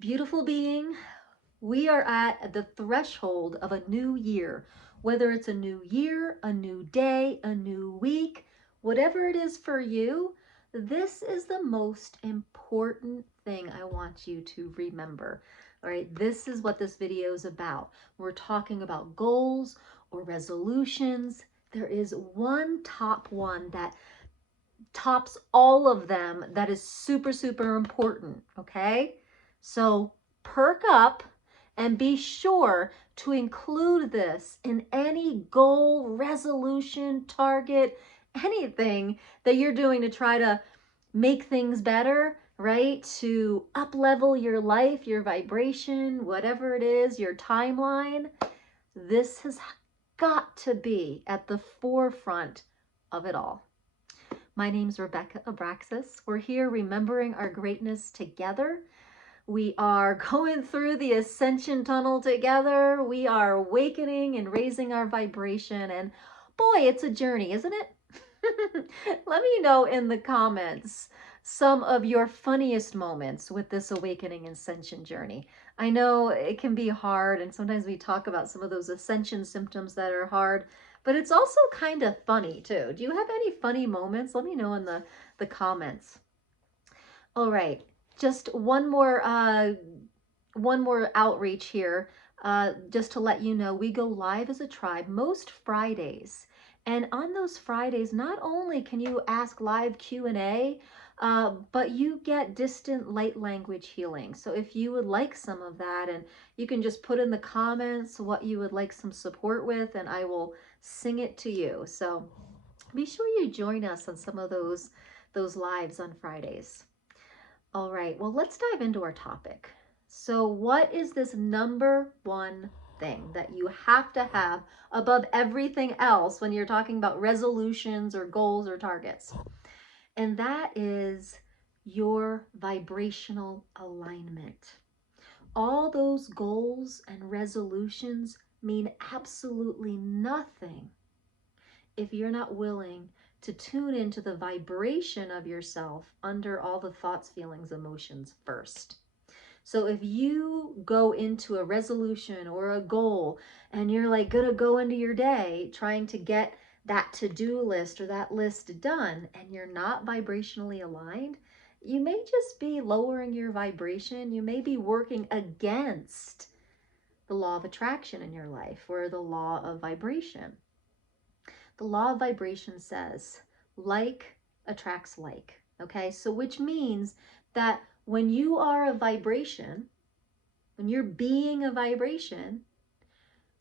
Beautiful being, we are at the threshold of a new year. Whether it's a new year, a new day, a new week, whatever it is for you, this is the most important thing I want you to remember. All right, this is what this video is about. We're talking about goals or resolutions. There is one top one that tops all of them that is super, super important, okay? So perk up and be sure to include this in any goal, resolution, target, anything that you're doing to try to make things better, right? To up level your life, your vibration, whatever it is, your timeline. This has got to be at the forefront of it all. My name's Rebecca Abraxas. We're here remembering our greatness together. We are going through the ascension tunnel together. We are awakening and raising our vibration. And boy, it's a journey, isn't it? Let me know in the comments some of your funniest moments with this awakening ascension journey. I know it can be hard, and sometimes we talk about some of those ascension symptoms that are hard, but it's also kind of funny too. Do you have any funny moments? Let me know in the comments. All right, just one more outreach here, just to let you know, we go live as a tribe most Fridays. And on those Fridays, not only can you ask live Q&A, but you get distant light language healing. So if you would like some of that, and you can just put in the comments what you would like some support with, and I will sing it to you. So be sure you join us on some of those lives on Fridays. All right, well, let's dive into our topic. So what is this number one thing that you have to have above everything else when you're talking about resolutions or goals or targets? And that is your vibrational alignment. All those goals and resolutions mean absolutely nothing if you're not willing to tune into the vibration of yourself under all the thoughts, feelings, emotions first. So if you go into a resolution or a goal and you're like gonna go into your day trying to get that to-do list or that list done, and you're not vibrationally aligned, you may just be lowering your vibration. You may be working against the law of attraction in your life, or the law of vibration. The law of vibration says like attracts like, okay? So which means that when you are a vibration, when you're being a vibration,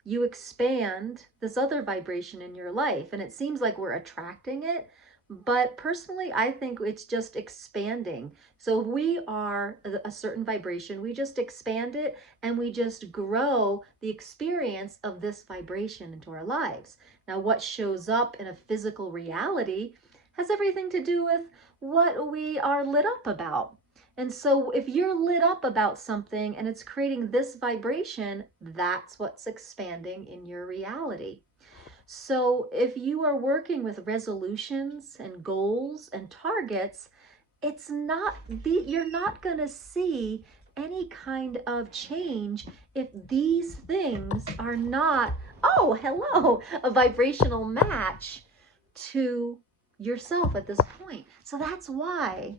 you expand this other vibration in your life. And it seems like we're attracting it, but personally, I think it's just expanding. So if we are a certain vibration, we just expand it and we just grow the experience of this vibration into our lives. Now, what shows up in a physical reality has everything to do with what we are lit up about. And so if you're lit up about something and it's creating this vibration, that's what's expanding in your reality. So if you are working with resolutions and goals and targets, you're not going to see any kind of change if these things are not, oh, hello, a vibrational match to yourself at this point. So that's why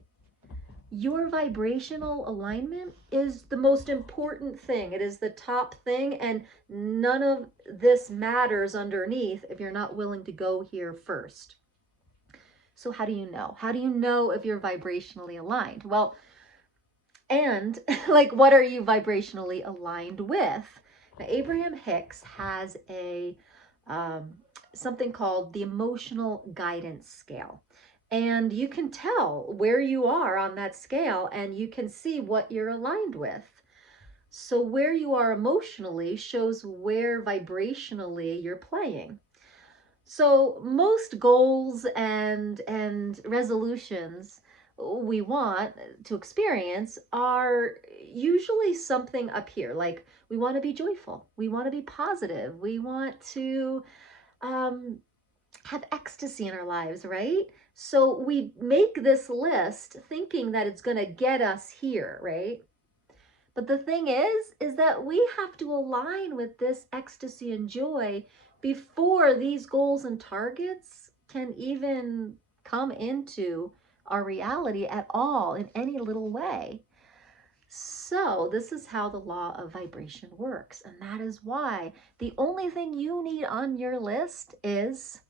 your vibrational alignment is the most important thing. It is the top thing, and none of this matters underneath if you're not willing to go here first. So how do you know? How do you know if you're vibrationally aligned? Well, and like, what are you vibrationally aligned with? Now, Abraham Hicks has a something called the emotional guidance scale. And you can tell where you are on that scale, and you can see what you're aligned with. So where you are emotionally shows where vibrationally you're playing. So most goals and resolutions we want to experience are usually something up here. Like, we want to be joyful, we want to be positive, we want to have ecstasy in our lives, right? So we make this list thinking that it's going to get us here, right? But the thing is that we have to align with this ecstasy and joy before these goals and targets can even come into our reality at all in any little way. So, this is how the law of vibration works. And that is why the only thing you need on your list is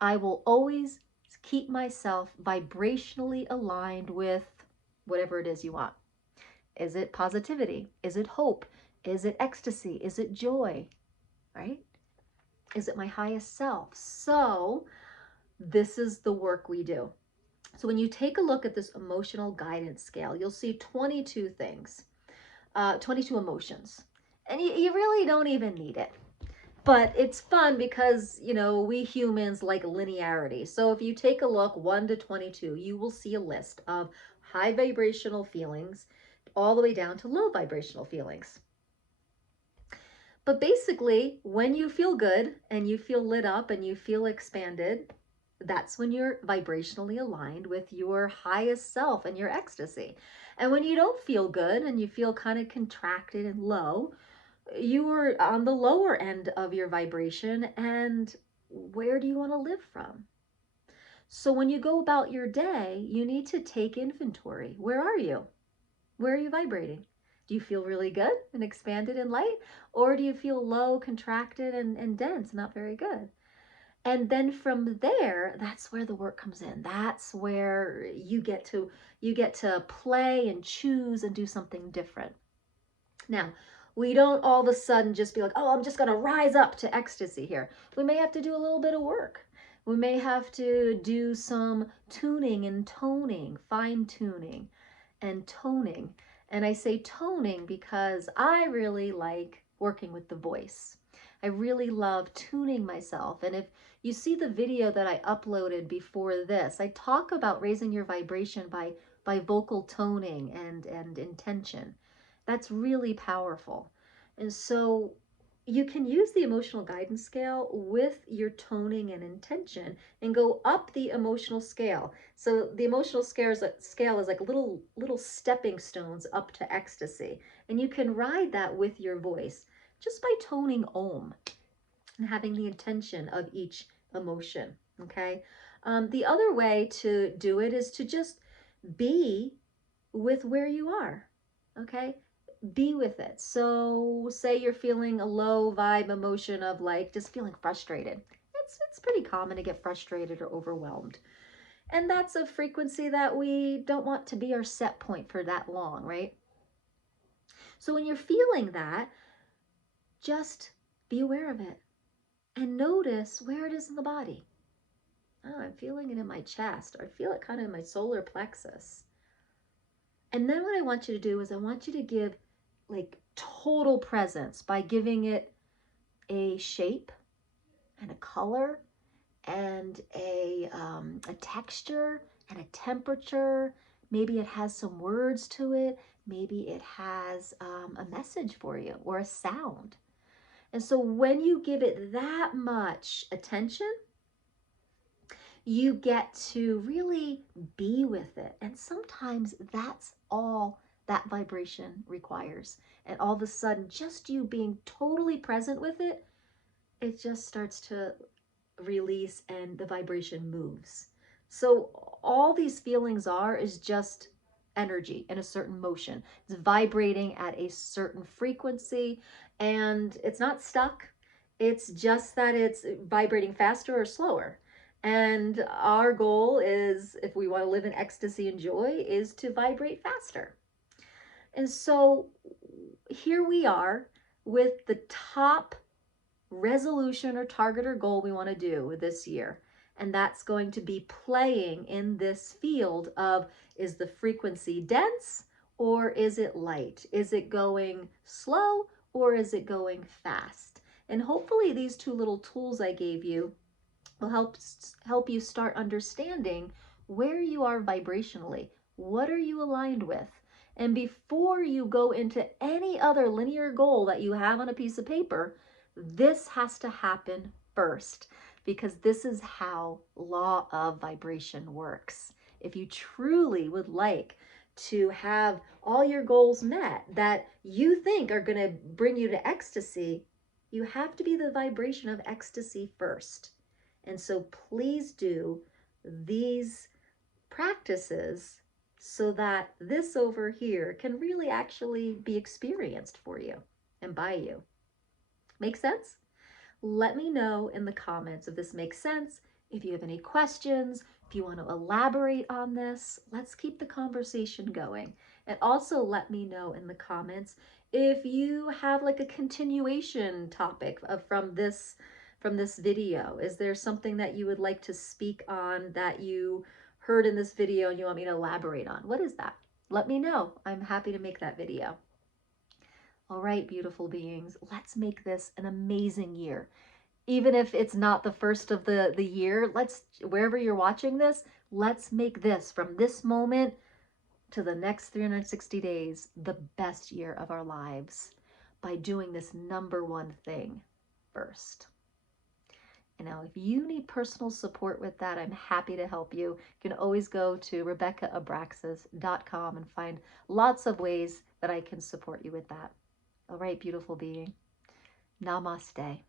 I will always keep myself vibrationally aligned with whatever it is you want. Is it positivity? Is it hope? Is it ecstasy? Is it joy? Right? Is it my highest self? So, this is the work we do. So, when you take a look at this emotional guidance scale, you'll see 22 things, 22 emotions. And you really don't even need it. But it's fun because, we humans like linearity. So if you take a look 1 to 22, you will see a list of high vibrational feelings all the way down to low vibrational feelings. But basically, when you feel good and you feel lit up and you feel expanded, that's when you're vibrationally aligned with your highest self and your ecstasy. And when you don't feel good and you feel kind of contracted and low, you are on the lower end of your vibration. And where do you want to live from? So when you go about your day, you need to take inventory. Where are you? Where are you vibrating? Do you feel really good and expanded and light? Or do you feel low, contracted, and dense, not very good? And then from there, that's where the work comes in. That's where you get to play and choose and do something different. Now, we don't all of a sudden just be like, oh, I'm just going to rise up to ecstasy here. We may have to do a little bit of work. We may have to do some tuning and toning, fine tuning and toning. And I say toning because I really like working with the voice. I really love tuning myself. And if you see the video that I uploaded before this, I talk about raising your vibration by vocal toning and intention. That's really powerful. And so you can use the emotional guidance scale with your toning and intention and go up the emotional scale. So the emotional scale is like little stepping stones up to ecstasy. And you can ride that with your voice just by toning Om and having the intention of each emotion. Okay. The other way to do it is to just be with where you are. Okay. Be with it. So say you're feeling a low vibe emotion of like just feeling frustrated. It's pretty common to get frustrated or overwhelmed. And that's a frequency that we don't want to be our set point for that long, right? So when you're feeling that, just be aware of it and notice where it is in the body. Oh, I'm feeling it in my chest, or I feel it kind of in my solar plexus. And then what I want you to do is I want you to give like total presence by giving it a shape and a color and a texture and a temperature. Maybe it has some words to it. Maybe it has a message for you or a sound. And so when you give it that much attention, you get to really be with it. And sometimes that's all that vibration requires. And all of a sudden, just you being totally present with it, it just starts to release and the vibration moves. So all these feelings is just energy in a certain motion. It's vibrating at a certain frequency and it's not stuck. It's just that it's vibrating faster or slower. And our goal is, if we want to live in ecstasy and joy, is to vibrate faster. And so here we are with the top resolution or target or goal we want to do this year. And that's going to be playing in this field of, is the frequency dense or is it light? Is it going slow or is it going fast? And hopefully these two little tools I gave you will help you start understanding where you are vibrationally. What are you aligned with? And before you go into any other linear goal that you have on a piece of paper, this has to happen first, because this is how law of vibration works. If you truly would like to have all your goals met that you think are going to bring you to ecstasy, you have to be the vibration of ecstasy first. And so please do these practices so that this over here can really actually be experienced for you and by you. Make sense? Let me know in the comments if this makes sense. If you have any questions, if you want to elaborate on this, let's keep the conversation going. And also let me know in the comments if you have like a continuation topic from this video. Is there something that you would like to speak on that you heard in this video and you want me to elaborate on? What is that? Let me know. I'm happy to make that video. All right, beautiful beings, let's make this an amazing year. Even if it's not the first of the year, wherever you're watching this, let's make this, from this moment to the next 360 days, the best year of our lives by doing this number one thing first. And now, if you need personal support with that, I'm happy to help you. You can always go to RebeccaAbraxas.com and find lots of ways that I can support you with that. All right, beautiful being. Namaste.